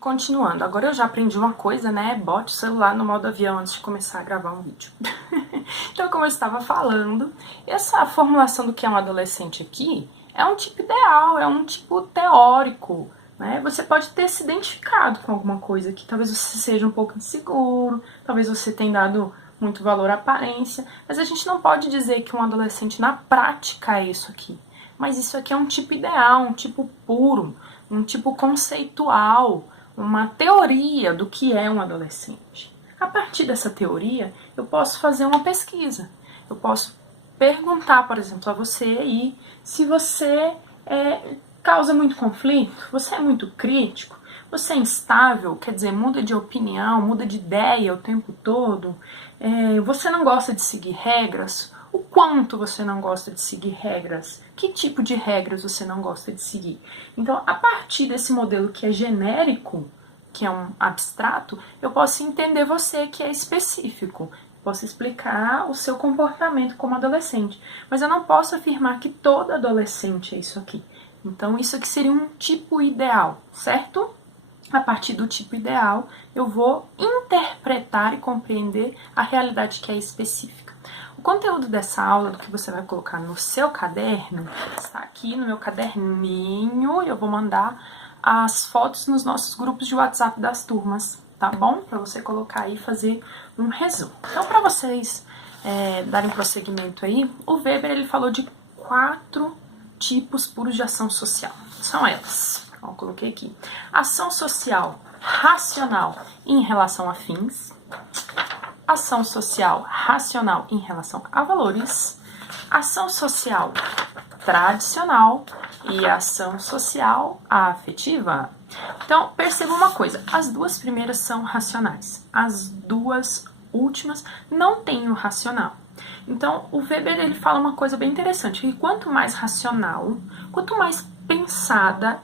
Continuando, agora eu já aprendi uma coisa, né? Bote o celular no modo avião antes de começar a gravar um vídeo. Então, como eu estava falando, essa formulação do que é um adolescente aqui é um tipo ideal, é um tipo teórico, né? Você pode ter se identificado com alguma coisa que talvez você seja um pouco inseguro, talvez você tenha dado muito valor à aparência, mas a gente não pode dizer que um adolescente na prática é isso aqui. Mas isso aqui é um tipo ideal, um tipo puro, um tipo conceitual, uma teoria do que é um adolescente. A partir dessa teoria, eu posso fazer uma pesquisa. Eu posso perguntar, por exemplo, a você aí se você causa muito conflito, você é muito crítico, você é instável, quer dizer, muda de opinião, muda de ideia o tempo todo, você não gosta de seguir regras. O quanto você não gosta de seguir regras? Que tipo de regras você não gosta de seguir? Então, a partir desse modelo que é genérico, que é um abstrato, eu posso entender você que é específico. Posso explicar o seu comportamento como adolescente. Mas eu não posso afirmar que todo adolescente é isso aqui. Então, isso aqui seria um tipo ideal, certo? A partir do tipo ideal, eu vou interpretar e compreender a realidade que é específica. O conteúdo dessa aula, do que você vai colocar no seu caderno, está aqui no meu caderninho e eu vou mandar as fotos nos nossos grupos de WhatsApp das turmas, tá bom? Para você colocar aí e fazer um resumo. Então, para vocês darem prosseguimento aí, o Weber ele falou de 4 tipos puros de ação social. São elas. Ó, coloquei aqui. Ação social racional em relação a fins. Ação social racional em relação a valores, ação social tradicional e ação social afetiva. Então, perceba uma coisa, as duas primeiras são racionais, as duas últimas não têm o racional. Então, o Weber ele fala uma coisa bem interessante, que quanto mais racional, quanto mais pensada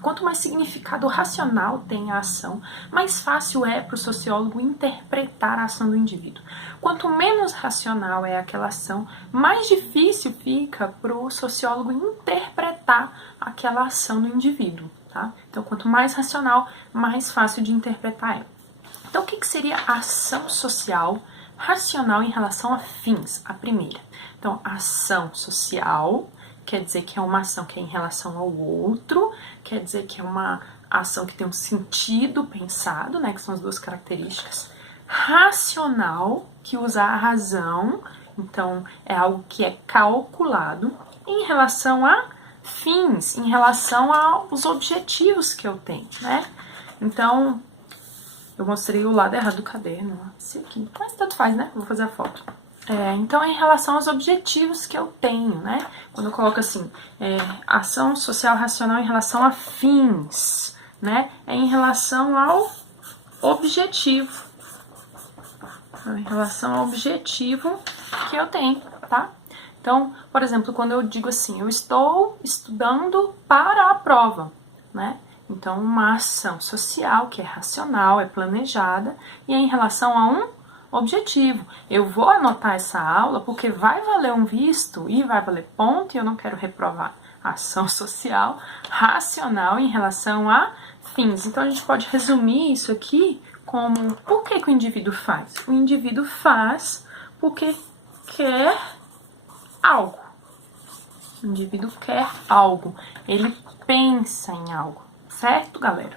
quanto mais significado racional tem a ação, mais fácil é para o sociólogo interpretar a ação do indivíduo. Quanto menos racional é aquela ação, mais difícil fica para o sociólogo interpretar aquela ação do indivíduo, tá? Então, quanto mais racional, mais fácil de interpretar ela. Então, o que seria a ação social racional em relação a fins? A primeira. Então, a ação social quer dizer que é uma ação que é em relação ao outro, quer dizer que é uma ação que tem um sentido pensado, né, que são as duas características. Racional, que usa a razão, então é algo que é calculado, em relação a fins, em relação aos objetivos que eu tenho, né? Então, eu mostrei o lado errado do caderno, esse aqui, mas tanto faz, né? Vou fazer a foto. Então, é em relação aos objetivos que eu tenho, né? Quando eu coloco assim, ação social racional em relação a fins, né? É em relação ao objetivo. Em relação ao objetivo que eu tenho, tá? Então, por exemplo, quando eu digo assim, eu estou estudando para a prova, né? Então, uma ação social que é racional, é planejada e é em relação a um objetivo. Eu vou anotar essa aula porque vai valer um visto e vai valer ponto e eu não quero reprovar. Ação social racional em relação a fins. Então, a gente pode resumir isso aqui como por que o indivíduo faz? O indivíduo faz porque quer algo. O indivíduo quer algo. Ele pensa em algo. Certo, galera?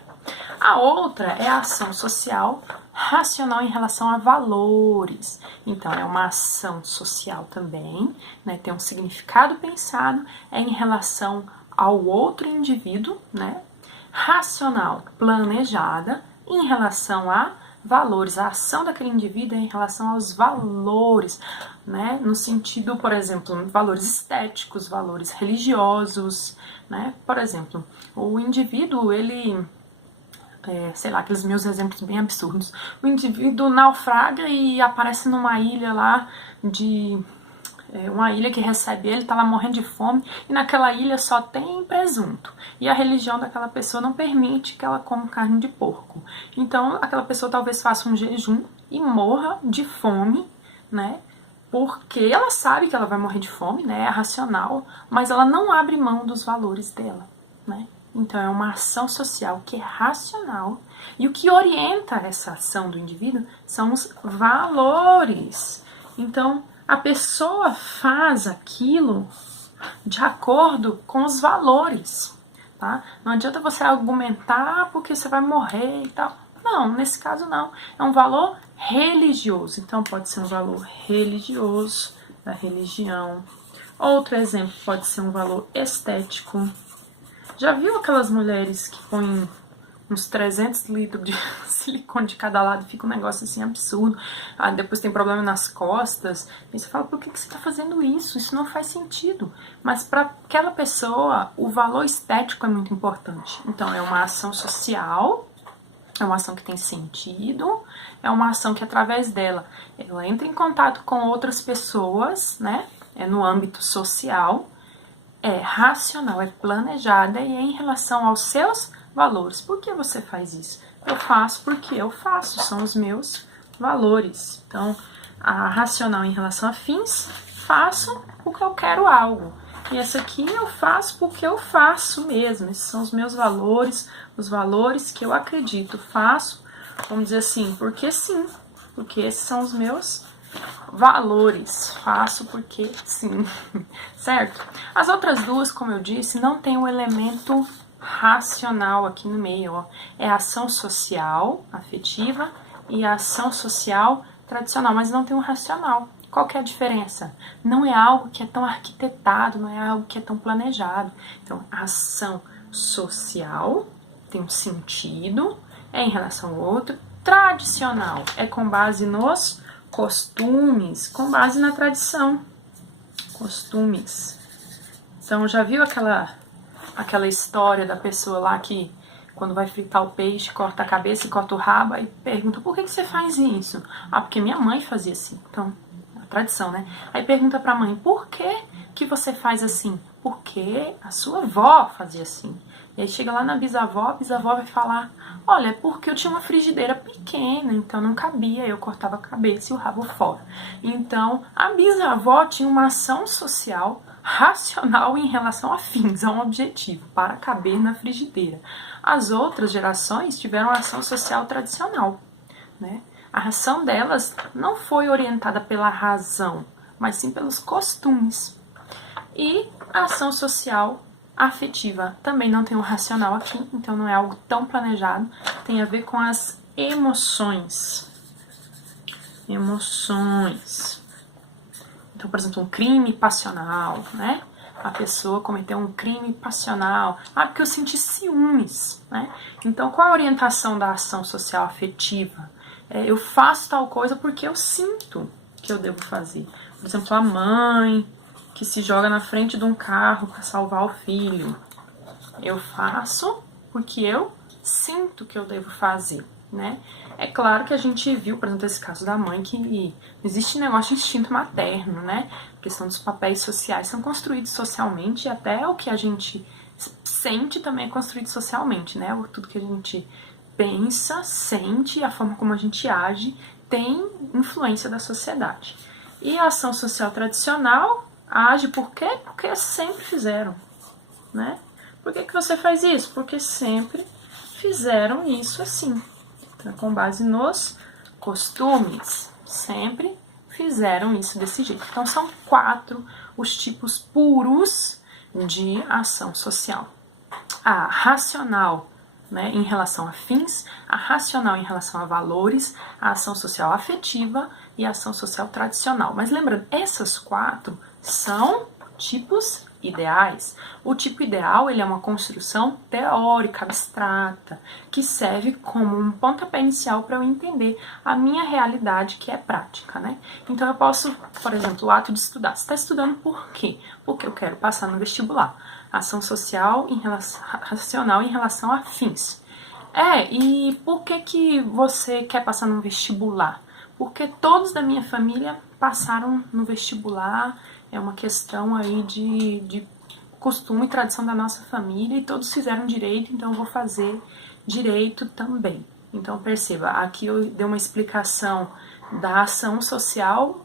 A outra é a ação social racional em relação a valores. Então, é uma ação social também, né? Tem um significado pensado, é em relação ao outro indivíduo, né? Racional, planejada, em relação a valores. A ação daquele indivíduo é em relação aos valores, né? No sentido, por exemplo, valores estéticos, valores religiosos, né? Por exemplo, o indivíduo, ele... sei lá, aqueles meus exemplos bem absurdos. O indivíduo naufraga e aparece numa ilha lá uma ilha que recebe ele, tá lá morrendo de fome, e naquela ilha só tem presunto. E a religião daquela pessoa não permite que ela coma carne de porco. Então, aquela pessoa talvez faça um jejum e morra de fome, né? Porque ela sabe que ela vai morrer de fome, né? É racional, mas ela não abre mão dos valores dela, né? Então, é uma ação social que é racional. E o que orienta essa ação do indivíduo são os valores. Então, a pessoa faz aquilo de acordo com os valores. Tá? Não adianta você argumentar porque você vai morrer e tal. Não, nesse caso não. É um valor religioso. Então, pode ser um valor religioso, da religião. Outro exemplo pode ser um valor estético. Já viu aquelas mulheres que põem uns 300 litros de silicone de cada lado, fica um negócio assim absurdo, depois tem problema nas costas, e você fala, por que você está fazendo isso? Isso não faz sentido. Mas para aquela pessoa, o valor estético é muito importante. Então, é uma ação social, é uma ação que tem sentido, é uma ação que através dela, ela entra em contato com outras pessoas, né? É no âmbito social, é racional, é planejada e é em relação aos seus valores. Por que você faz isso? Eu faço porque eu faço, são os meus valores. Então, a racional em relação a fins, faço porque eu quero algo. E essa aqui eu faço porque eu faço mesmo. Esses são os meus valores, os valores que eu acredito. Faço, vamos dizer assim, porque sim, porque esses são os meus valores. Faço porque sim, certo? As outras duas, como eu disse, não tem o elemento racional aqui no meio, ó. É a ação social, afetiva, e a ação social tradicional, mas não tem um racional. Qual que é a diferença? Não é algo que é tão arquitetado, não é algo que é tão planejado. Então, a ação social tem um sentido, é em relação ao outro. Tradicional é com base nos costumes, com base na tradição. Costumes. Então, já viu aquela história da pessoa lá que quando vai fritar o peixe, corta a cabeça e corta o rabo e pergunta, por que você faz isso? Ah, porque minha mãe fazia assim. Então, a tradição, né? Aí pergunta pra mãe, por que você faz assim? Porque a sua avó fazia assim. E aí chega lá na bisavó, a bisavó vai falar, olha, é porque eu tinha uma frigideira pequena, então não cabia, eu cortava a cabeça e o rabo fora. Então, a bisavó tinha uma ação social racional em relação a fins, a um objetivo, para caber na frigideira. As outras gerações tiveram ação social tradicional, né? A ação delas não foi orientada pela razão, mas sim pelos costumes. E a ação social afetiva também não tem um racional aqui, então não é algo tão planejado, tem a ver com as emoções. Emoções. Então, por exemplo, um crime passional, né? A pessoa cometeu um crime passional. Ah, porque eu senti ciúmes, né? Então, qual a orientação da ação social afetiva? Eu faço tal coisa porque eu sinto que eu devo fazer. Por exemplo, a mãe que se joga na frente de um carro para salvar o filho. Eu faço porque eu sinto que eu devo fazer, né? É claro que a gente viu, por exemplo, esse caso da mãe, que não existe negócio de instinto materno, né? A questão dos papéis sociais são construídos socialmente e até o que a gente sente também é construído socialmente, né? Tudo que a gente pensa, sente, a forma como a gente age tem influência da sociedade. E a ação social tradicional age por quê? Porque sempre fizeram, né? Por que você faz isso? Porque sempre fizeram isso assim. Então, com base nos costumes, sempre fizeram isso desse jeito. Então, são 4 os tipos puros de ação social. A racional, né, em relação a fins, a racional em relação a valores, a ação social afetiva e a ação social tradicional. Mas lembrando, essas 4 são tipos ideais. O tipo ideal, ele é uma construção teórica, abstrata, que serve como um pontapé inicial para eu entender a minha realidade, que é prática, né? Então eu posso, por exemplo, o ato de estudar. Você está estudando por quê? Porque eu quero passar no vestibular. Ação social racional em relação a fins. E por que você quer passar no vestibular? Porque todos da minha família passaram no vestibular. É uma questão aí de costume e tradição da nossa família e todos fizeram direito, então eu vou fazer direito também. Então perceba, aqui eu dei uma explicação da ação social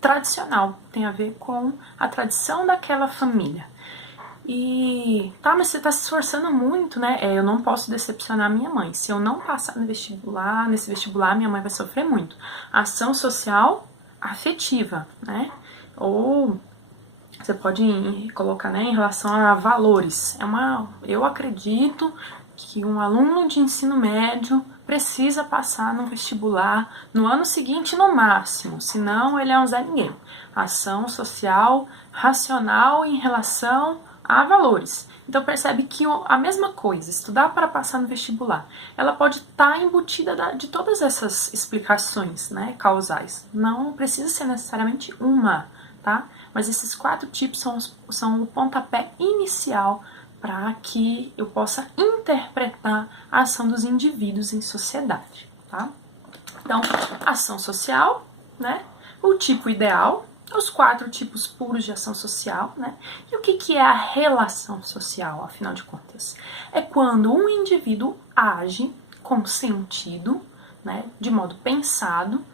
tradicional, tem a ver com a tradição daquela família. E tá, mas você tá se esforçando muito, né? Eu não posso decepcionar minha mãe. Se eu não passar no vestibular, nesse vestibular, minha mãe vai sofrer muito. Ação social afetiva, né? Ou você pode colocar, né, em relação a valores. Eu acredito que um aluno de ensino médio precisa passar no vestibular no ano seguinte no máximo, senão ele é um Zé Ninguém. Ação social racional em relação a valores. Então percebe que a mesma coisa, estudar para passar no vestibular, ela pode estar embutida de todas essas explicações, né, causais. Não precisa ser necessariamente uma, tá? Mas esses 4 tipos são o pontapé inicial para que eu possa interpretar a ação dos indivíduos em sociedade, tá? Então, ação social, né? O tipo ideal, os 4 tipos puros de ação social, né? E o que é a relação social, afinal de contas? É quando um indivíduo age com sentido, né? De modo pensado,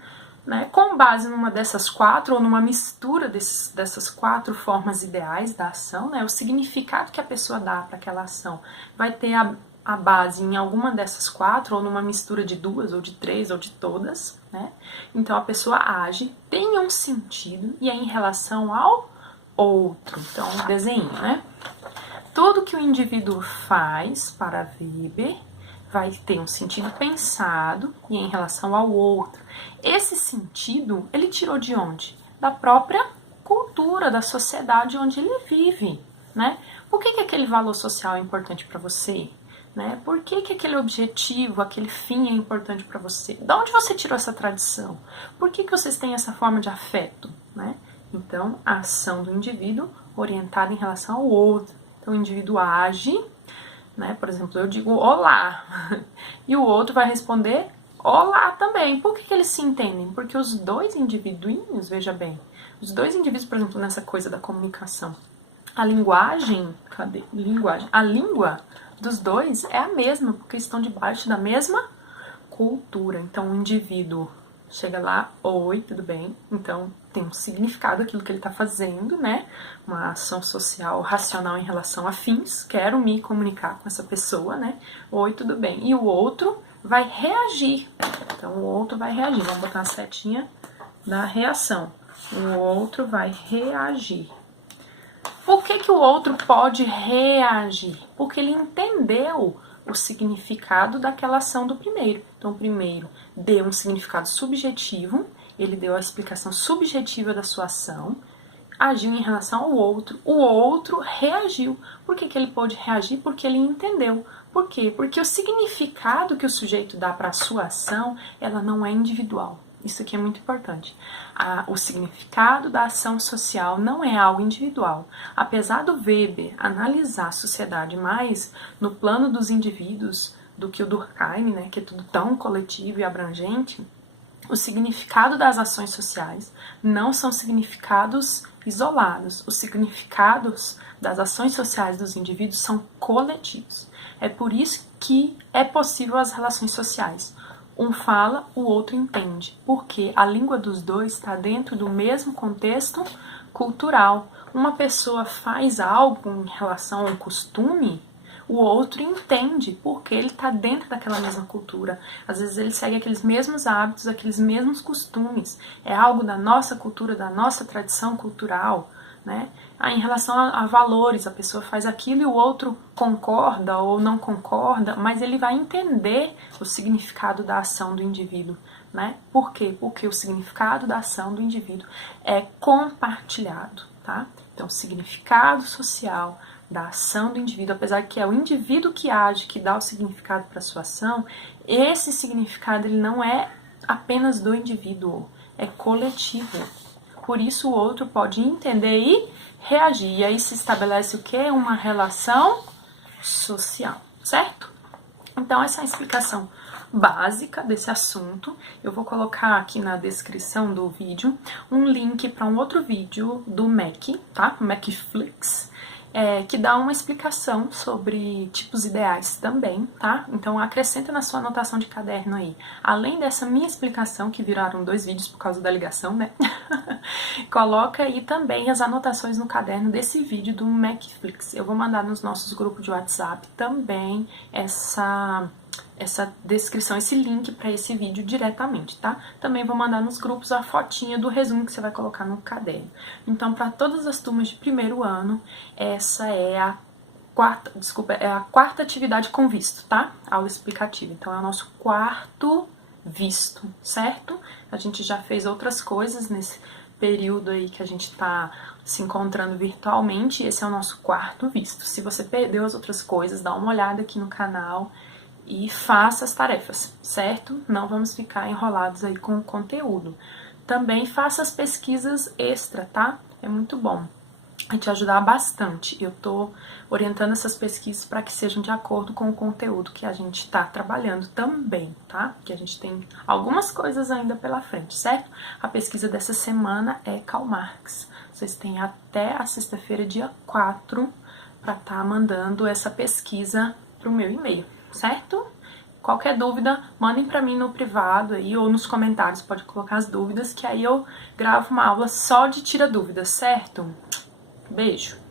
né, com base numa dessas 4 ou numa mistura dessas 4 formas ideais da ação, né, o significado que a pessoa dá para aquela ação vai ter a base em alguma dessas 4 ou numa mistura de 2 ou de 3 ou de todas, né? Então a pessoa age, tem um sentido e é em relação ao outro. Então, desenho, né? Tudo que o indivíduo faz, para Weber, vai ter um sentido pensado e em relação ao outro. Esse sentido, ele tirou de onde? Da própria cultura, da sociedade onde ele vive, né? Por que aquele valor social é importante para você? Né? Por que aquele objetivo, aquele fim é importante para você? De onde você tirou essa tradição? Por que vocês têm essa forma de afeto? Né? Então, a ação do indivíduo orientada em relação ao outro. Então, o indivíduo age, né? Por exemplo, eu digo olá, e o outro vai responder olá também. Por que eles se entendem? Porque os dois indivíduos, veja bem, os dois indivíduos, por exemplo, nessa coisa da comunicação, a linguagem, cadê? Linguagem. A língua dos dois é a mesma, porque estão debaixo da mesma cultura. Então, o indivíduo chega lá, oi, tudo bem? Então, tem um significado aquilo que ele está fazendo, né? Uma ação social racional em relação a fins. Quero me comunicar com essa pessoa, né? Oi, tudo bem? E o outro vai reagir. Então, o outro vai reagir. Vamos botar a setinha da reação. O outro vai reagir. Por que o outro pode reagir? Porque ele entendeu o significado daquela ação do primeiro. Então, o primeiro deu um significado subjetivo, ele deu a explicação subjetiva da sua ação, agiu em relação ao outro, o outro reagiu. Por que ele pôde reagir? Porque ele entendeu. Por quê? Porque o significado que o sujeito dá para a sua ação, ela não é individual. Isso aqui é muito importante. O significado da ação social não é algo individual. Apesar do Weber analisar a sociedade mais no plano dos indivíduos do que o Durkheim, né, que é tudo tão coletivo e abrangente, o significado das ações sociais não são significados isolados. Os significados das ações sociais dos indivíduos são coletivos. É por isso que é possível as relações sociais. Um fala, o outro entende, porque a língua dos dois está dentro do mesmo contexto cultural. Uma pessoa faz algo em relação a um costume, o outro entende, porque ele está dentro daquela mesma cultura. Às vezes ele segue aqueles mesmos hábitos, aqueles mesmos costumes. É algo da nossa cultura, da nossa tradição cultural, né? Em relação a valores, a pessoa faz aquilo e o outro concorda ou não concorda, mas ele vai entender o significado da ação do indivíduo, né? Por quê? Porque o significado da ação do indivíduo é compartilhado, tá? Então, o significado social da ação do indivíduo, apesar que é o indivíduo que age, que dá o significado para a sua ação, esse significado ele não é apenas do indivíduo, é coletivo. Por isso o outro pode entender e reagir. E aí se estabelece o quê? Uma relação social, certo? Então essa é a explicação básica desse assunto. Eu vou colocar aqui na descrição do vídeo um link para um outro vídeo do Mac, tá? Macflix, que dá uma explicação sobre tipos ideais também, tá? Então acrescenta na sua anotação de caderno aí, além dessa minha explicação, que viraram 2 vídeos por causa da ligação, né? Coloca aí também as anotações no caderno desse vídeo do Macflix. Eu vou mandar nos nossos grupos de WhatsApp também essa descrição, esse link para esse vídeo diretamente, tá? Também vou mandar nos grupos a fotinha do resumo que você vai colocar no caderno. Então, para todas as turmas de primeiro ano, essa é a quarta atividade com visto, tá? Aula explicativa. Então, é o nosso quarto visto, certo? A gente já fez outras coisas nesse período aí que a gente tá se encontrando virtualmente, e esse é o nosso quarto visto. Se você perdeu as outras coisas, dá uma olhada aqui no canal e faça as tarefas, certo? Não vamos ficar enrolados aí com o conteúdo. Também faça as pesquisas extra, tá? É muito bom. Vai te ajudar bastante. Eu tô orientando essas pesquisas para que sejam de acordo com o conteúdo que a gente está trabalhando também, tá? Que a gente tem algumas coisas ainda pela frente, certo? A pesquisa dessa semana é Karl Marx. Vocês têm até a sexta-feira, dia 4, para estar mandando essa pesquisa pro meu e-mail, certo? Qualquer dúvida, mandem para mim no privado aí ou nos comentários, pode colocar as dúvidas, que aí eu gravo uma aula só de tira dúvidas, certo? Beijo!